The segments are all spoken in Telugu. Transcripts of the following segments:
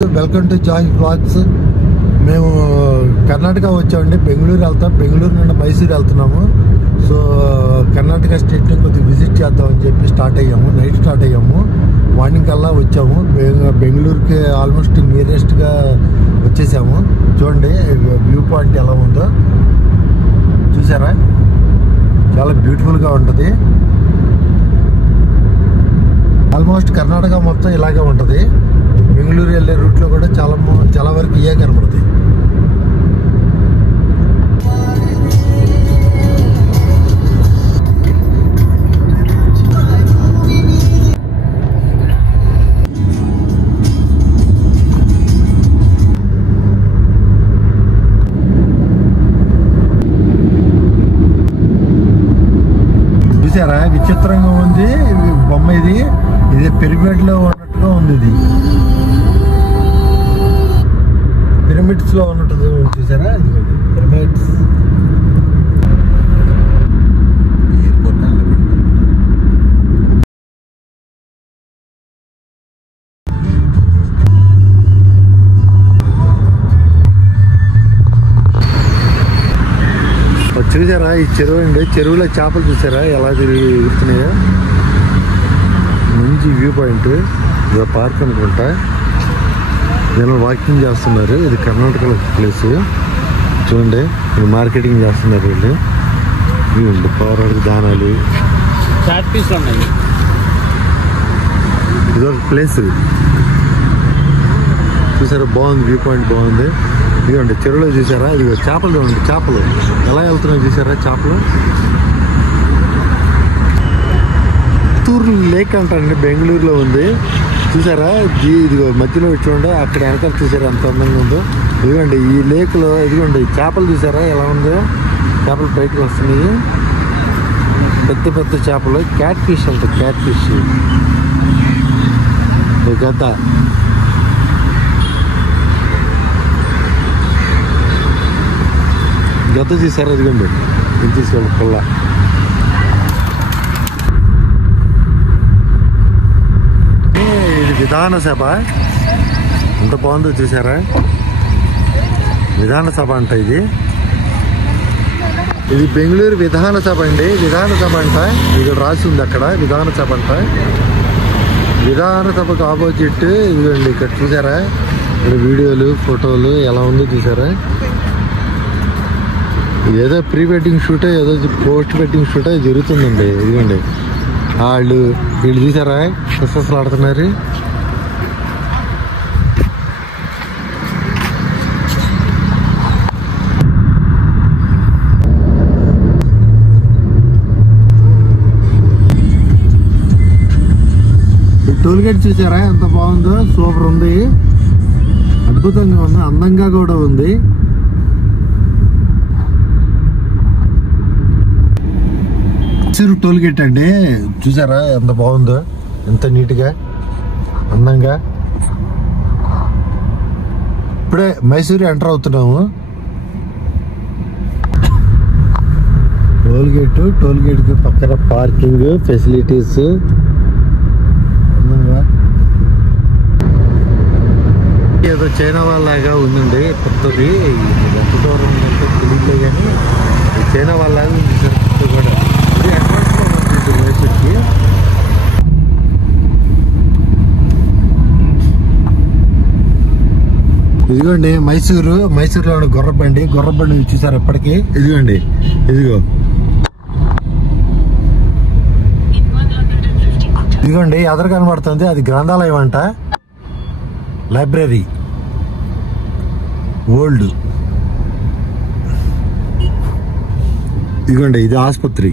Welcome to Joy blogs. మేము కర్ణాటక వచ్చామండి. బెంగళూరు వెళ్తాం. బెంగళూరు నుండి మైసూరు వెళ్తున్నాము. సో కర్ణాటక స్టేట్ని కొద్దిగా విజిట్ చేద్దామని చెప్పి స్టార్ట్ అయ్యాము. నైట్ స్టార్ట్ అయ్యాము. మార్నింగ్ కల్లా వచ్చాము. బెంగళూరుకి ఆల్మోస్ట్ నియరెస్ట్గా వచ్చేసాము. చూడండి వ్యూ పాయింట్ ఎలా ఉందో చూసారా, చాలా బ్యూటిఫుల్గా ఉంటుంది. ఆల్మోస్ట్ కర్ణాటక మొత్తం ఇలాగే ఉంటుంది. బెంగళూరు వెళ్ళే రూట్లో కూడా చాలా వరకు ఇవే కనపడతాయి. చూసారా, విచిత్రంగా ఉంది బొమ్మ. ఇది పిరమిడ్ లో ఉన్నట్టుగా ఉంది. ఇది పిరమిడ్స్ లో ఉన్నట్టు చూసారా, ఇది పిరమిడ్స్. చూసారా ఈ చెరువు అండి. చెరువులో చేపలు చూసారా ఎలా ఎగురుతున్నాయో. మంచి వ్యూ పాయింట్. ఇది పార్క్ అనుకుంటా. జనం వాకింగ్ చేస్తున్నారు. ఇది కర్ణాటక ప్లేస్ చూడండి. ఇది మార్కెటింగ్ చేస్తున్నారు వీళ్ళు. ఇవ్వండి పౌరాలకు దానాలు, ఇదొక ప్లేస్ చూసారా. బాగుంది, వ్యూ పాయింట్ బాగుంది. ఇదిగోండి చెరువులో చూసారా, ఇది చేపలు చూడండి. చేపలు ఎలా వెళ్తున్నాయి చూసారా. చేపలు చిత్తూరు లేక్ అంటండి, బెంగళూరులో ఉంది. చూసారా ఇదిగో మధ్యలో చూడండి. అక్కడ వెనకాల చూసారా ఎంత అందంగా ఉందో. ఇదిగోండి ఈ లేక్లో ఇదిగోండి చేపలు చూసారా ఎలా ఉందో. చేపలు బయటకు వస్తున్నాయి, పెద్ద పెద్ద చేపలు. క్యాట్ ఫిష్ అంట, క్యాట్ ఫిష్. గత చూసారా, ఇదిగోండి ఇది తీసుకెళ్ళి పుల్ల. ఇది విధానసభ ఎంత బాగుందో చూసారా. విధానసభ అంట ఇది బెంగళూరు విధానసభ అండి. విధానసభ అంట ఇక్కడ రాసి ఉంది. అక్కడ విధానసభ అంట. విధానసభకు ఆపోజిట్ ఇదిగోండి ఇక్కడ చూసారా. ఇక్కడ వీడియోలు ఫోటోలు ఎలా ఉందో చూసారా. ఏదో ప్రీ వెడ్డింగ్ షూటే ఏదో పోస్ట్ వెడ్డింగ్ షూటే జరుగుతుందండి. ఇదిగోండి వీళ్ళు చూసారా క్రిస్మస్లు ఆడుతున్నారు. టోల్ గేట్ చూసారా ఎంత బాగుందో. సూపర్ ఉంది, అద్భుతంగా ఉంది, అందంగా కూడా ఉంది. మైసూరు టోల్ గేట్ అండి. చూసారా ఎంత బాగుందో, ఎంత నీట్గా అందంగా. ఇప్పుడే మైసూరు ఎంటర్ అవుతున్నాము. టోల్ గేట్ కి పక్కన పార్కింగ్ ఫెసిలిటీస్ ఏదో చైనా వాళ్ళలాగా ఉందండి. కొత్తది ఎంత దూరం ఉందంటే తెలియలే, కానీ చైనా వాళ్ళలాగా ఉంది కూడా. మైసూర్కి ఇదిగోండి మైసూరులో ఉన్న గుర్రబండి చూసారు ఎప్పటికీ. ఇదిగోండి ఇదిగోండి ఎదురు కనబడుతుంది. అది గ్రంథాలయం అంట, లైబ్రరీ ఓల్డ్. ఇదిగోండి ఇది ఆసుపత్రి,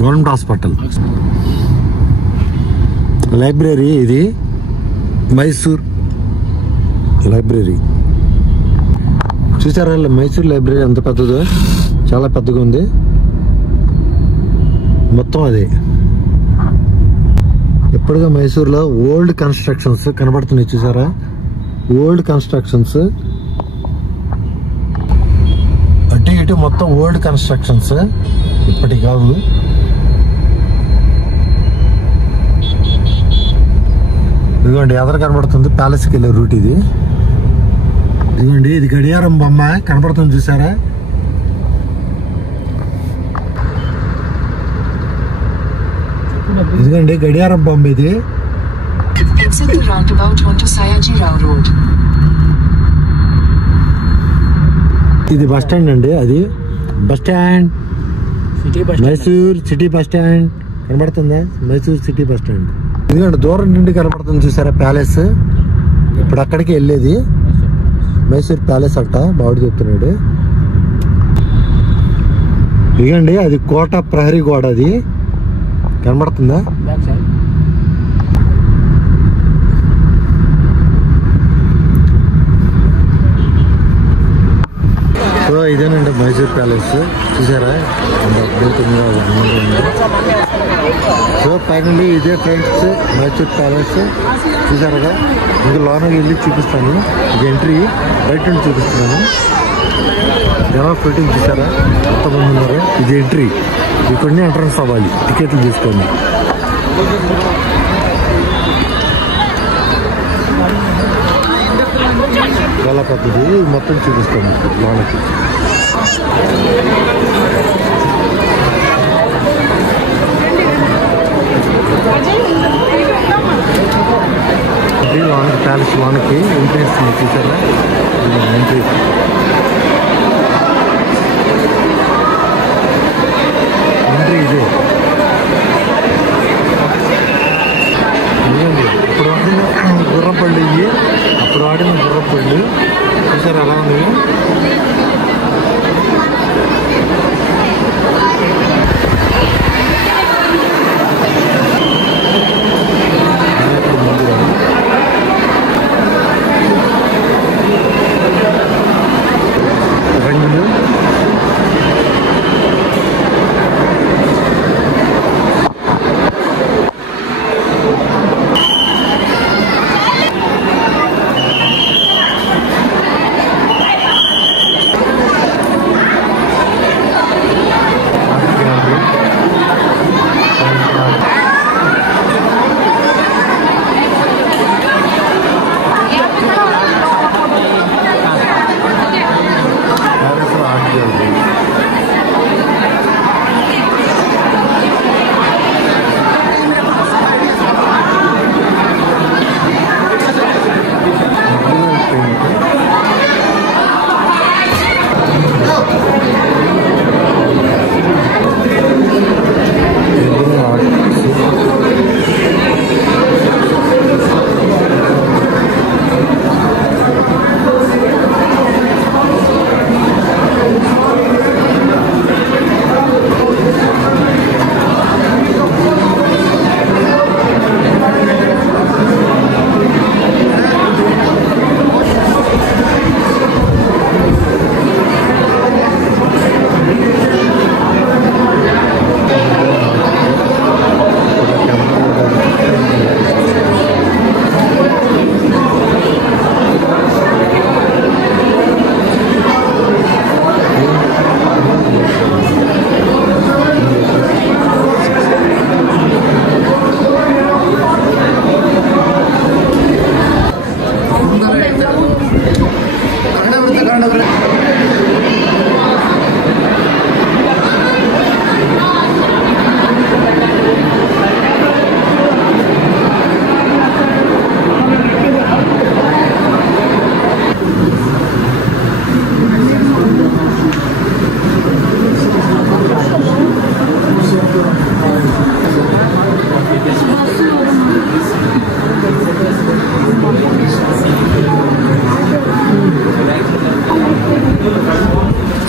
గవర్నమెంట్ హాస్పిటల్. లైబ్రరీ ఇది మైసూర్ లైబ్రరీ. చూసారా మైసూర్ లైబ్రరీ ఎంత పెద్దదో, చాలా పెద్దగా ఉంది మొత్తం. అదే ఎప్పుడుగా మైసూర్లో ఓల్డ్ కన్స్ట్రక్షన్స్ కనబడుతున్నాయి చూసారా. ఓల్డ్ కన్స్ట్రక్షన్స్ అటు ఇటు మొత్తం ఓల్డ్ కన్స్ట్రక్షన్స్, ఇప్పటి కావు. ఇదిగోండి ఎదర కనబడుతుంది ప్యాలెస్కి వెళ్ళే రూట్ ఇది. ఇదిగోండి, ఇది గడియారం బొమ్మ కనపడుతుంది చూసారా? ఇదిగోండి గడియారం బొమ్మ ఇది. ఇది బస్ స్టాండ్ అండి. అది bus stand, Mysore city bus stand కనబడుతుందా? Mysore city bus stand. ఇదిగోండి దూరం నుండి కనబడుతుంది చూసారా ప్యాలెస్. ఇప్పుడు అక్కడికి వెళ్ళేది మైసూర్ ప్యాలెస్ అంట బావుడు చెప్తున్నాడు. ఇదిగండి అది కోట, ప్రహరీ గోడ అది కనబడుతుందా? సో ఇదేనండి మైసూర్ ప్యాలెస్ చూసారా? సో ఫైనల్లీ ఇదే ఫ్రెండ్స్ మైసూర్ ప్యాలెస్ చూసారుగా. ఇంకా లోనకి వెళ్ళి చూపిస్తాను. ఇది ఎంట్రీ, బయట నుండి చూపిస్తున్నాను. జనం ఫిట్టింగ్ చూసారా ఎంతమంది ఉన్నారు. ఇది ఎంట్రీ, ఇక్కడనే ఎంట్రన్స్ అవ్వాలి టికెట్లు తీసుకోండి. చాలా పెద్దది, మొత్తం చూపిస్తాను లోనకి. లోనకి ప్యాలెస్ లోనకి ఎంట్రెన్స్ చూసారా? ఎంట్రీ ఇదే. ఇప్పుడు వాడిన గుర్రపళ్ళు ఇవి, అప్పుడు వాడిన గుర్రపళ్ళు చూసారు ఎలా ఉంది.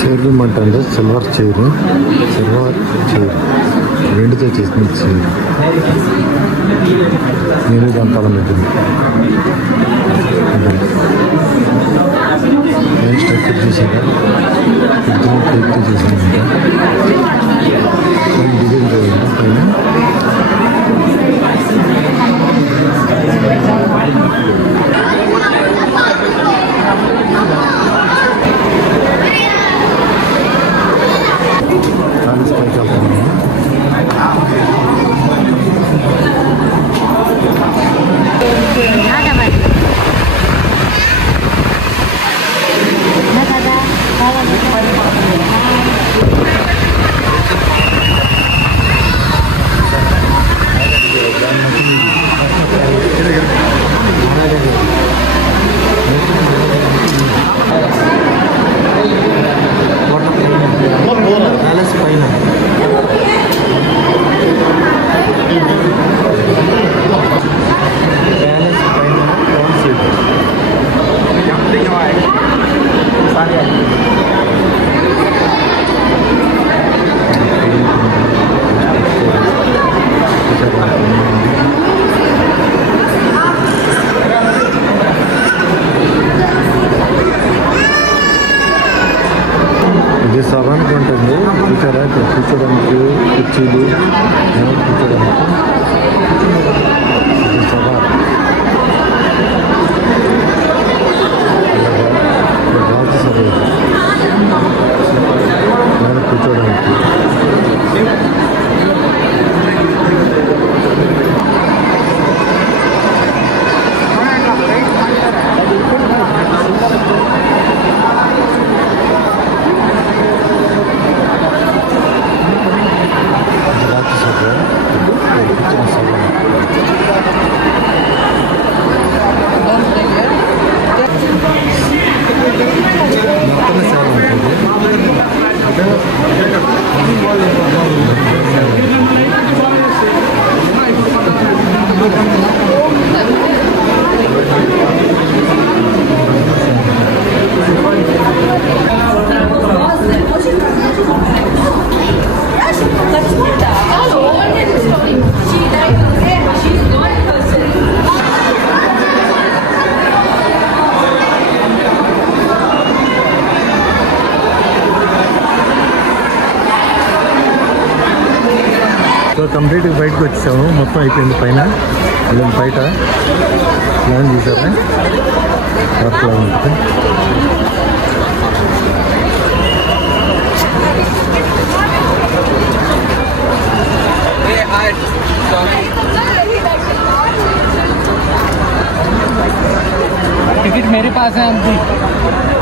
చైర్ అంటారు, సిల్వర్ చైర్, వెండితో చేసిన చైర్. నేను దాని తల మీద స్ట్రక్చర్ చేశాక ఇద్దరు కేక్తో చేశానంట. డిజైన్ చేయాలి పైన. ఇది సభానికి ఉంటుంది చూసారా, ఇక్కడ కూర్చోడానికి కుర్చీలు కూర్చోడానికి సభ. రాజ్యసభ కూర్చోడానికి కంప్లీట్గా బయటకు వచ్చేసాము. మొత్తం అయిపోయింది పైన. బయట ప్లాన్ చేశారా అట్లా ఉంటుంది. टिकट मेरे पास है।